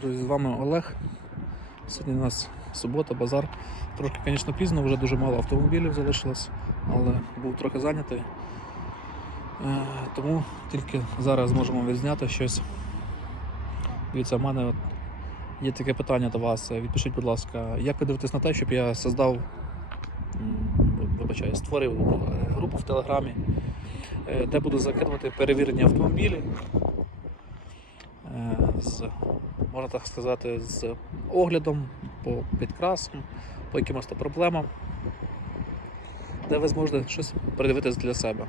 Друзі, з вами Олег. Сьогодні у нас субота, базар. Трошки, звісно, пізно, вже дуже мало автомобілів залишилось, але був трохи зайнятий. Е, Тому тільки зараз можемо відзняти щось. Дивіться, в мене є таке питання до вас. Відпишіть, будь ласка, як ви дивитесь на те, щоб я создав, вибачаю, створив е, групу в Телеграмі, е, де буду закидувати перевірені автомобілі. Можна так сказати, з оглядом по підкрасам, по якимось проблемам, де ви зможете щось придивитись для себе.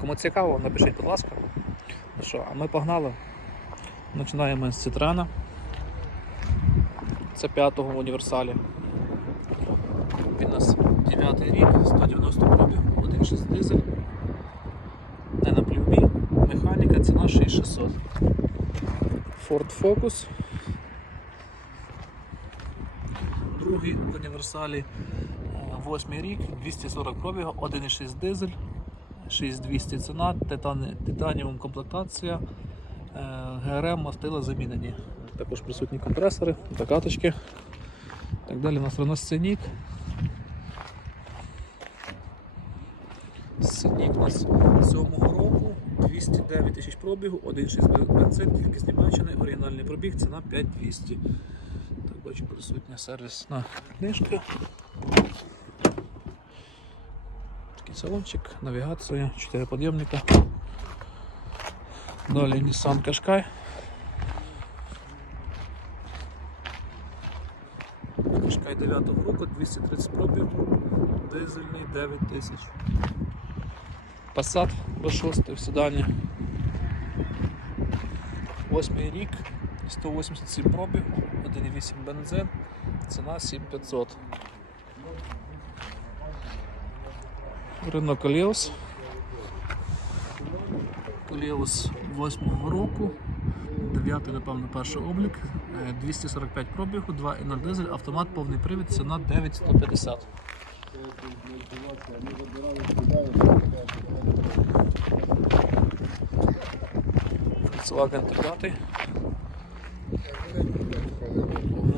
Кому цікаво, напишіть, будь ласка. Ну що, а ми погнали. Починаємо з Citroen. Це п'ятого в універсалі. Він у нас 9 рік, 190 пробіг, 1.6 дизель. Не на плюві, механіка, ціна 6600. Ford Focus. В універсалі, 8 рік, 240 пробігу, 1.6 дизель, 6200 ціна, титани, титаніум комплектація, е, ГРМ, мастила замінені. Також присутні компресори, докаточки. Так далі у нас Renault Scenic. Scenic у нас 7-го року, 209 тисяч пробігу, 1,6 бензин, з Німеччини, оригінальний пробіг, ціна 5200. Бачу, присутня сервісна книжка. Такий салончик, навігація, 4 підйомника. Далі Nissan Qashqai. Qashqai 9 року, 230 пробігу, дизельний 9 тисяч. Passat B6 в седані. 8 рік, 187 пробігу, 1,8 бензин, ціна 7500. Renault Koleos. Koleos 8 року, 9 напевно перший облік, е, 245 пробігу, 2,0 дизель, автомат, повний привід, ціна 9150. Volkswagen 9.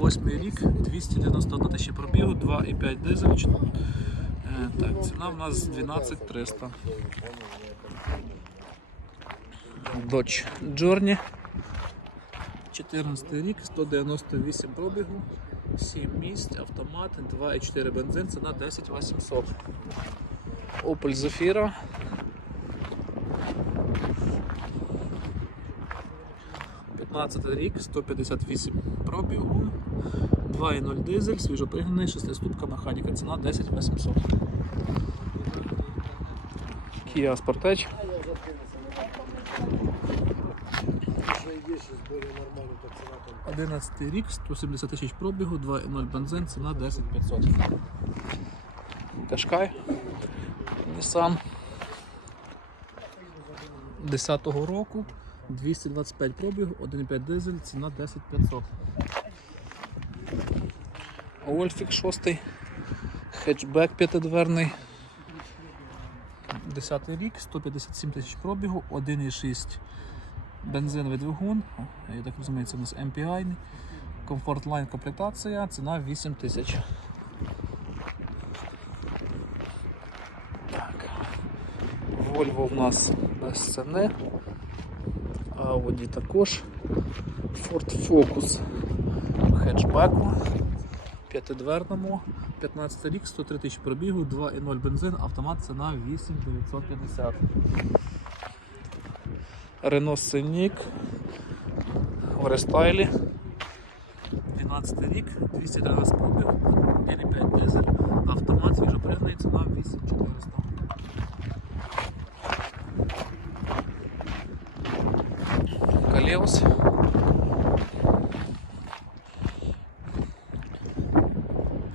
Восьмий рік, 291 тисячі пробігу, 2,5 дизель. Е, Так, ціна в нас 12300. Dodge Journey. 14 рік, 198 пробігу, 7 місць, автомат, 2,4 бензин, ціна 10800. Opel Zafira. П'ятнадцятий рік, 158 пробігу, 2,0 дизель, свіжопригнаний, 6-ступка механіка, ціна 10 800. Kia Sportage. 11 рік, 170 тисяч пробігу, 2,0 бензин, ціна 10 500. Кашкай. Nissan. 10-го року, 225 пробігу, 1,5 дизель, ціна 10 500. Ольфік 6. Хетчбек п'ятидверний. 10 рік, 157 тисяч пробігу, 1,6 бензиновий двигун. Я так розумію, це у нас MPI. Comfort Line комплектація, ціна 8 тисяч. Так. Volvo в нас без ціни. Audi також. Ford Focus в хетчбеку. П'ятидверному. 15 рік, 103 тисячі пробігу, 2,0 бензин, автомат ціна 8950. Renault Scenic в рестайлі. 12 рік, 213 пробіг, 1,5 дизель, автомат свіжопригнаний, ціна 8400.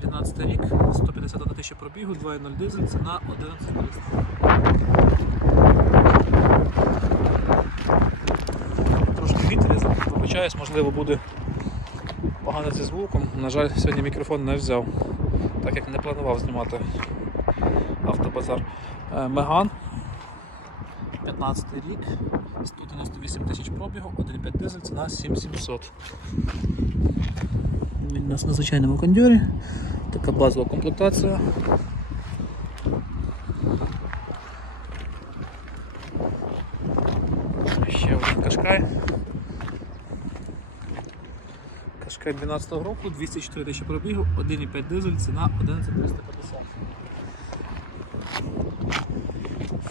Дванадцятий рік, 151 тисяча пробігу, 2,0 дизель, ціна 11300. Трошки вітер, вибачаюсь, можливо буде погано зі звуком. На жаль, сьогодні мікрофон не взяв, так як не планував знімати автобазар. Е, Меган 15 рік, 198 тисяч пробігу, 1,5 дизель, ціна 7700. Він у нас на звичайному кондьорі. Така базова комплектація. Ще один кашкай. Кашкай 12 року, 204 тисячі пробігу, 1,5 дизель, ціна 11350.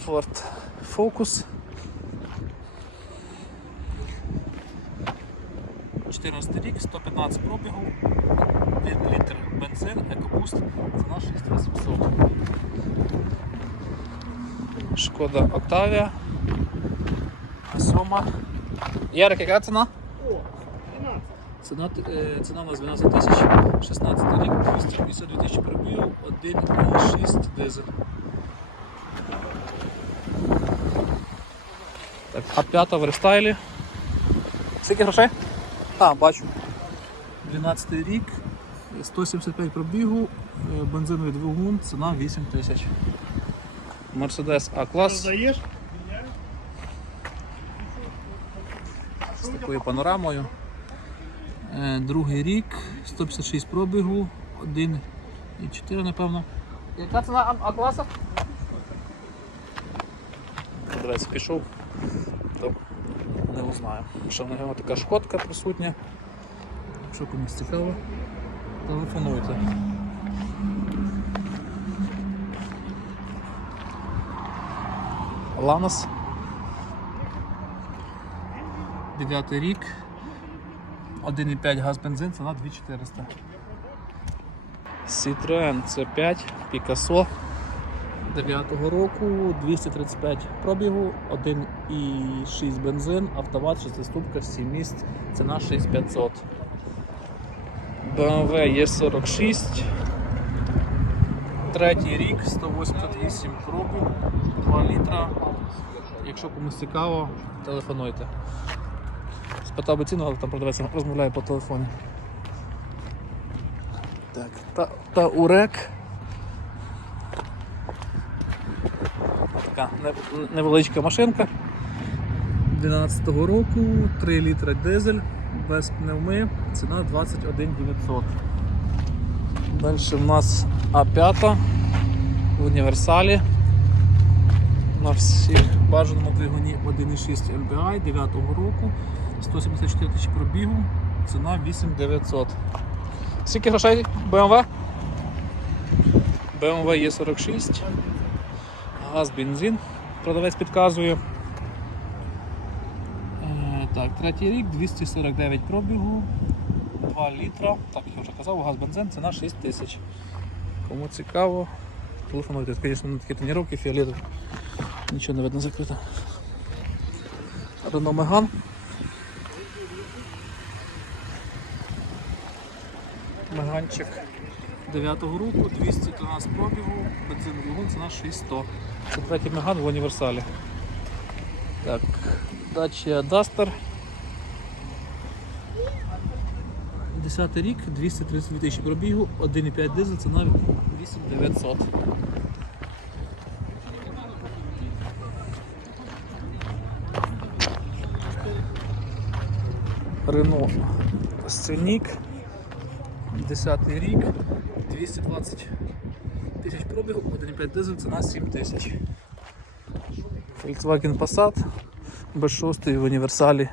Ford Focus. 14 рік, 115 пробігу, 1 літр бензин, екобуст, ціна 6800. Шкода Octavia. Сьома. Ярик, яка ціна? Ціна, е, ціна у нас 12 тисяч, 16 рік, 252 тисячі пробігу, 1,6 дизель. Так, а п'ята в рестайлі. Скільки грошей? А, бачу. 12 рік, 175 пробігу, е, бензиновий двигун, ціна 8 тисяч. Мерседес А-клас з такою панорамою. Е, Другий рік, 156 пробігу, 1,4 напевно. Яка ціна А-класа? Продавець пішов, не узнаю. Що в нього така шкодка присутня. Якщо комусь цікаво, телефонуйте. Ланос. Дев'ятий рік. 1,5 газ бензин, ціна 2400. Citroen C5 Picasso 9 року, 235 пробігу, 1,6 бензин, автомат, 6 ступка, 7 місць, ціна 6500. BMW E46. Третій рік, 188 пробів, 2 літра. Якщо комусь цікаво, телефонуйте. Спитав би ціну, але там продавець розмовляє по телефоні. Так, та, та урек. Така невеличка машинка. 12-го року, 3 літра дизель, без пневми, ціна 21 900. Далі в нас А5 в універсалі. На всіх бажаному двигуні 1,6 MPI 9 року, 174 тисячі пробігу, ціна 8900. Скільки грошей BMW? BMW E46. Газ, бензин. Продавець підказує. Е, Так, третій рік, 249 пробігу, 2 літра. Так, я вже казав, газ, бензин, ціна 6 тисяч. Кому цікаво, телефонуйте. Звісно, не такі тоніровки, фіолетові. Нічого не видно закрито. Renault Megane. Меганчик 9-го року, 213 пробігу, бензин двигун, ціна 6100. Це третій Меган в універсалі. Так, Dacia Duster. 10 рік, 232 тисячі пробігу, 1,5 дизель, ціна 8900. Рено Сценік. 10 рік, 220 тисяч пробігу, 1,5 дизель, ціна 7 тисяч. Volkswagen Passat B6 в універсалі.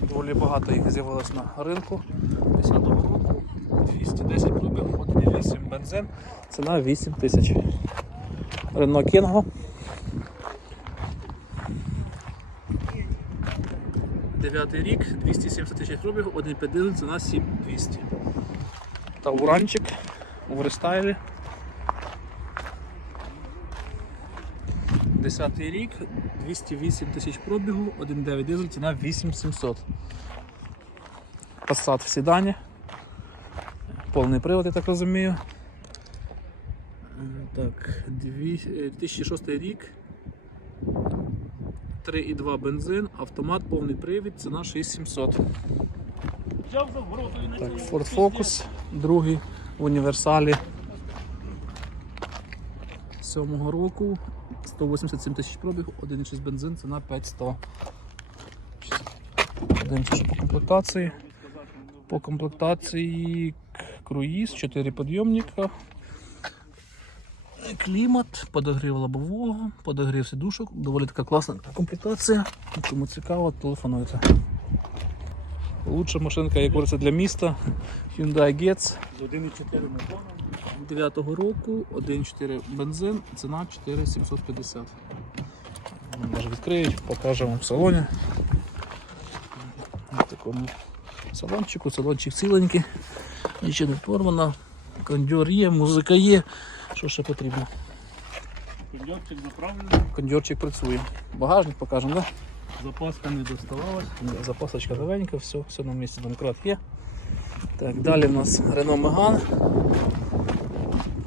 Доволі багато їх з'явилось на ринку. 10 року, 210 пробігу, 1,8 бензин, ціна 8 тисяч. Renault Kingo. 9 рік, 270 тисяч пробігу, 1,5 дизель, ціна 7200. Та уранчик в рестайлі. 10 рік, 208 тисяч пробігу, 1,9 дизель, ціна 8700. Passat в седані. Повний привод, я так розумію. Е, Так, е, 2006 рік. 3,2 бензин, автомат, повний привід, ціна 6700. Так, Ford Focus, другий в універсалі 7 року, 187 тисяч пробігу, 1,6 бензин, ціна 5100. Дивимося, що по комплектації. По комплектації круїз, 4 підйомника. Клімат, подогрів лобового, подогрів сидушок. Доволі така класна комплектація. Кому цікаво, телефонуйте. Лучша машинка, як говориться, для міста. Hyundai Getz З 1,4 мотора. 9 року, 1.4 бензин, ціна 4750. Може відкриють, покажемо в салоні. В такому салончику, салончик ціленький, нічого не порвано, кондьор є, музика є. Що ще потрібно? Кондьорчик заправлений, Кондьорчик працює. Багажник покажемо, так? Запаска не доставалась. Запасочка новенька, все, все на місці, домкрат є. Так, далі в нас Renault Megane.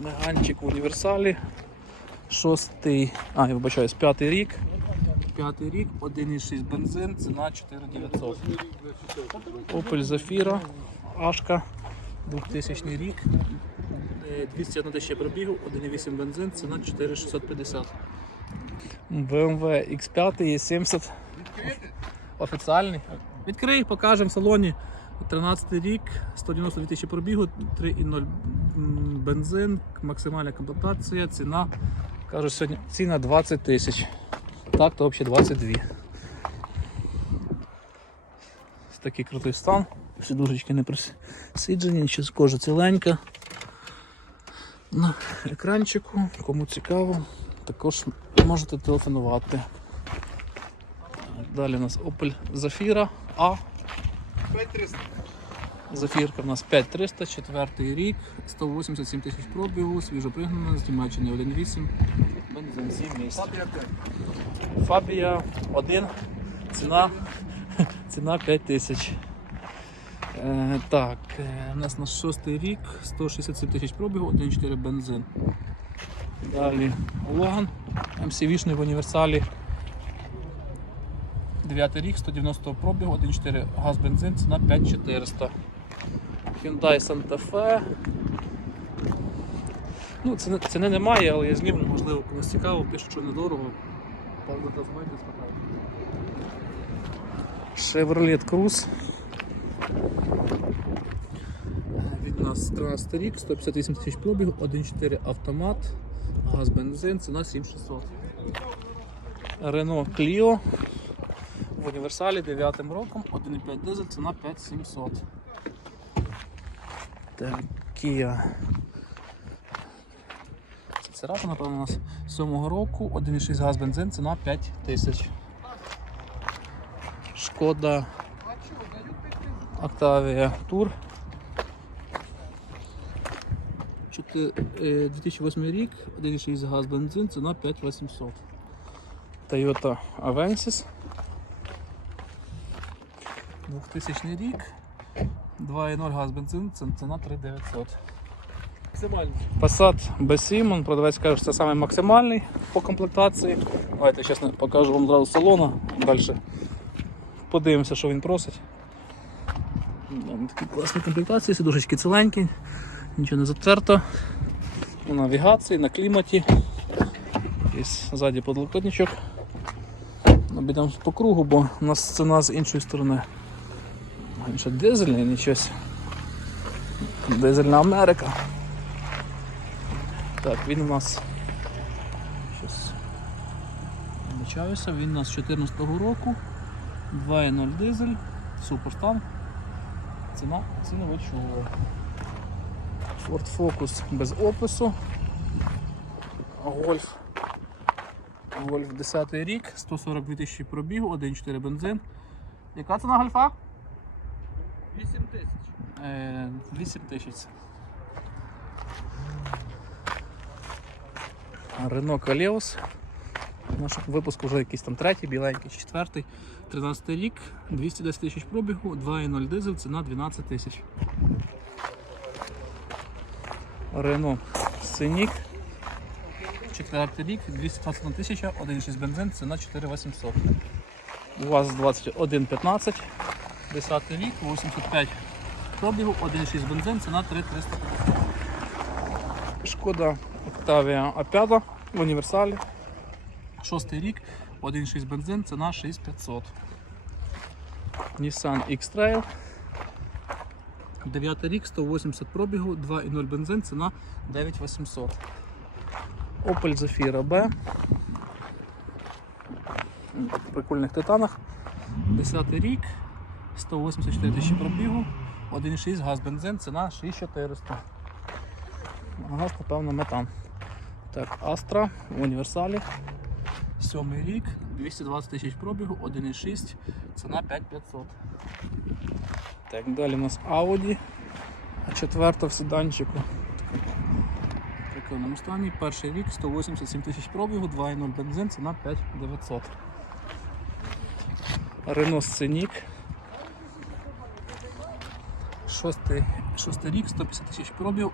Меганчик в універсалі. Шостий, а, я вибачаюсь, п'ятий рік. П'ятий рік, 1,6 бензин, ціна 4900. Opel Zafira, Ашка, 2000 рік. Е, 201 тисяча пробігу, 1,8 бензин, ціна 4650. BMW X5 є 70 офіціальний. Відкрий, покажемо в салоні. 13 рік, 192 тисячі пробігу, 3,0 бензин, максимальна комплектація, ціна. Кажуть, сьогодні ціна 20 тисяч. Так, то взагалі 22. Ось такий крутий стан. Сідушечки не присиджені, ще кожа ціленька. На екранчику, кому цікаво, також можете телефонувати. Далі у нас Opel Zafira A. 5300. Зафірка у нас 5300, четвертий рік, 187 тисяч пробігу, свіжопригнана, з Німеччини 1.8, бензин 7 місць. Фабія 5. Фабія 1, ціна, ціна 5 тисяч. Е, так, е, у нас на шостий рік, 167 тисяч пробігу, 1.4 бензин. Далі Логан, MCV-шний в універсалі. 9 рік, 190 пробігу, 1.4 газ бензин, ціна 5400. Hyundai Santa Fe. Ну, ціни, ціни немає, але я зніму, можливо, комусь цікаво, пишуть, що недорого. Позвоните, спитайте. Chevrolet Cruze. Від нас 13 рік, 158 тисяч пробігу, 1.4 автомат, газ бензин, ціна 7600. Renault Clio в універсалі 9 роком, 1,5 дизель, ціна 5700. Так, Kia. Це Церата, напевно, у нас 7 року, 1,6 газ бензин, ціна 5 тисяч. Шкода Octavia Tour. Е, 2008 рік, 1,6 газ бензин, ціна 5800. Toyota Avensis. 2000 рік, 2,0 газ бензин, ціна 3900. Максимально. Passat B7, продавець каже, що це саме максимальний по комплектації. Давайте чесно покажу вам зразу салона. Далі подивимося, що він просить. Такі класні комплектації, сидушечки ціленькі, нічого не затерто. У навігації, на кліматі. Є ззаді подлокотничок. Обійдемо по кругу, бо у нас ціна з іншої сторони. Що дизельний, нічось. Дизельна Америка. Так, він у нас. Щось. Він у нас з 14-го року. 2.0 дизель, суперстан. Ціна, ціна ви чули. Ford Focus без опису. Гольф. Гольф 10 рік, 142 тисячі пробігу, 1.4 бензин. Яка ціна гольфа? 8 тисяч. Е, 8 тисяч. Рено Калеус. Наш випуск вже якийсь там третій, біленький, четвертий. 13 рік, 210 тисяч пробігу, 2.0 дизель, ціна 12 тисяч. Рено Синік. Четвертий рік, 221 тисяча, 1,6 бензин, ціна 4800. У вас 21,15. 10 рік, 85 пробігу, 1,6 бензин, ціна 3300. Шкода Octavia A5 в універсалі. 6 рік, 1,6 бензин, ціна 6500. Nissan X-Trail. 9 рік, 180 пробігу, 2,0 бензин, ціна 9800. Opel Zafira B. В прикольних титанах. 10 рік, 184 тисячі пробігу, 1,6 газ бензин, ціна 6400. Газ, напевно, метан. Так, Astra в універсалі. Сьомий рік, 220 тисяч пробігу, 1,6, ціна 5500. Так, далі у нас Audi. А четверта в седанчику. Прикольному стані. Перший рік, 187 тисяч пробігу, 2,0 бензин, ціна 5900. Renault Scenic. Шостий, шостий рік, 150 тисяч пробігу,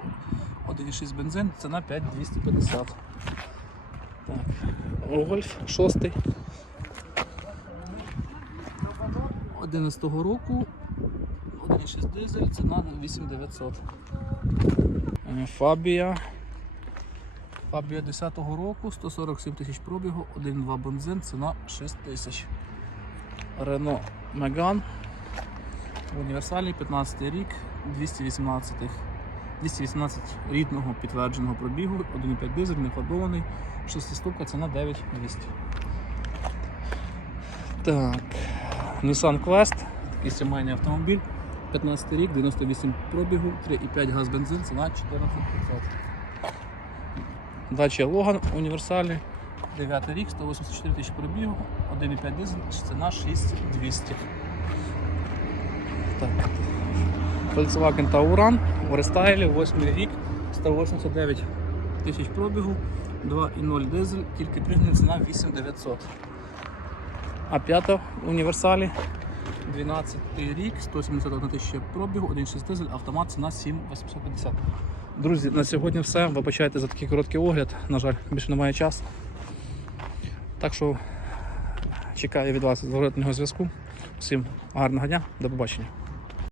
1,6 бензин, ціна 5250. Так. Гольф, шостий. 11 року, 1,6 дизель, ціна 8900. Е, Фабія. Фабія 10 року, 147 тисяч пробігу, 1,2 бензин, ціна 6 тисяч. Рено Меган. В універсалі 15 рік, 218, 218 рідного підтвердженого пробігу, 1,5 дизель, не фарбований, 6 ступка, ціна 9200. Так, Nissan Quest, такий сімейний автомобіль, 15 рік, 98 пробігу, 3,5 газ бензин, ціна 14500. Дача Логан в універсалі, 9 рік, 184 тисячі пробігу, 1,5 дизель, ціна 6200. Так. Volkswagen Tauran в рестайлі, 8 рік, 189 тисяч пробігу, 2,0 дизель, тільки пригнана ціна 8900. А п'ята універсалі, 12 рік, 171 тисяча пробігу, 1,6 дизель, автомат ціна 7850. Друзі, на сьогодні все. Вибачайте за такий короткий огляд. На жаль, більше немає часу. Так що чекаю від вас зворотного зв'язку. Всім гарного дня, до побачення.